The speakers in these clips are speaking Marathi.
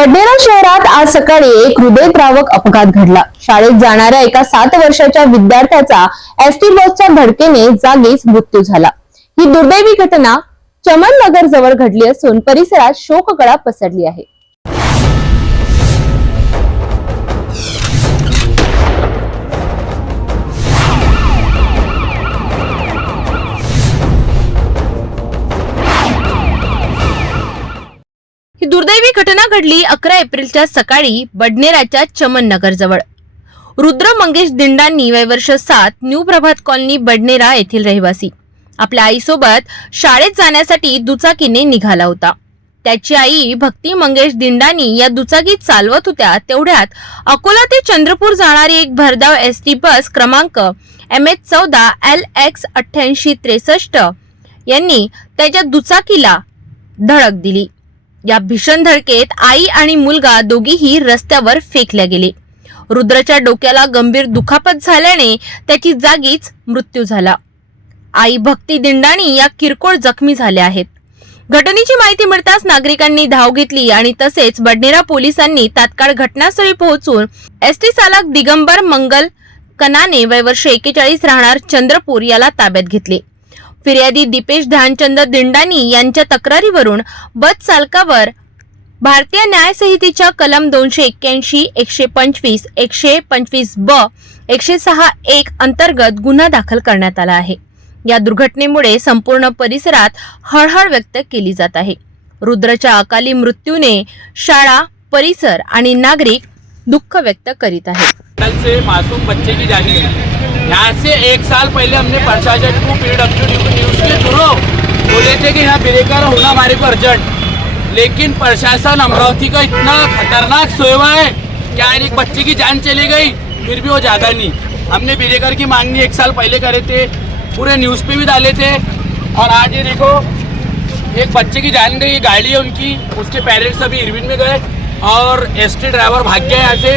बडनेरा शहरात आज सकाळी एक हृदयद्रावक अपघात घडला. शाळेत जाणाऱ्या एका सात वर्षाच्या विद्यार्थ्याचा एसटी बसच्या धडकेने जागीच मृत्यू झाला. ही दुर्दैवी घटना चमन नगर जवळ घडली असून परिसरात शोककळा पसरली आहे. दुर्दैवी घटना घडली अकरा एप्रिलच्या सकाळी बडनेराच्या चमन नगर जवळ रुद्र मंगेश दिंडांनी वय वर्ष सात न्यू प्रभात कॉलनी बडनेरा येथील रहिवासी. आपल्या आईसोबत शाळेत जाण्यासाठी दुचाकीने निघाला होता. त्याची आई भक्ती मंगेश दिंडानी या दुचाकी चालवत होत्या तेवढ्यात अकोला ते चंद्रपूर जाणारी एक भरधाव एस टी बस क्रमांक एम एच चौदा एल एक्स अठ्ठ्याऐंशी त्रेसष्ट यांनी त्याच्या दुचाकीला धडक दिली. या भीषण धडकेत आई आणि मुलगा दोघीही रस्त्यावर फेकले गेले. रुद्रच्या डोक्याला गंभीर दुखापत झाल्याने त्याची जागीच मृत्यू झाला. आई भक्ती दिंडाणी या किरकोळ जखमी झाल्या आहेत. घटनेची माहिती मिळताच नागरिकांनी धाव घेतली आणि तसेच बडनेरा पोलिसांनी तात्काळ घटनास्थळी पोहोचून एस टी चालक दिगंबर मंगल कनाने वयवर्ष एकेचाळीस राहणार चंद्रपूर याला ताब्यात घेतले. फिर्यादी दीपेश ध्यानचंद दिंडानी यांच्या तक्रारीवरून बस चालकावर भारतीय न्याय संहितेच्या कलम दोनशे एक्क्याऐंशी एकशे पंचवीस एकशे पंचवीस ब एकशे सहा एक अंतर्गत गुन्हा दाखल करण्यात आला आहे. या दुर्घटनेमुळे संपूर्ण परिसरात हळहळ व्यक्त केली जात आहे. रुद्रच्या अकाली मृत्यूने शाळा परिसर आणि नागरिक दुःख व्यक्त करीत आहेत. कल से मासूम बच्चे की जानी गई यहाँ से एक साल पहले हमने प्रशासन को पी पीडब्ल्यू न्यूज़ के थ्रू बोले थे कि यहाँ ब्रेकर होना हमारे को अर्जेंट लेकिन प्रशासन अमरावती का इतना खतरनाक सोएवा है कि आज एक बच्चे की जान चली गई, फिर भी वो ज़्यादा नहीं। हमने ब्रेकर की मांगनी एक साल पहले करे थे, पूरे न्यूज़ पे भी डाले थे। और आज ये देखो, एक बच्चे की जान गई, गाड़ी है उनकी, उसके पेरेंट्स अभी इरविन में गए। और एसटी ड्राइवर भाग गया यहाँ से।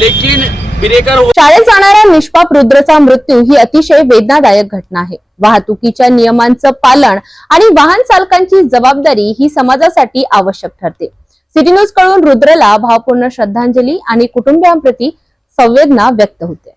लेकिन हो हो- शाळेत जाणाऱ्या निष्पाप रुद्रचा मृत्यू ही अतिशय वेदनादायक घटना आहे. वाहतुकीच्या नियमांचं पालन आणि वाहन चालकांची जबाबदारी ही समाजासाठी आवश्यक ठरते. सिटी न्यूजकडून रुद्रला भावपूर्ण श्रद्धांजली आणि कुटुंबियांप्रती संवेदना व्यक्त होते.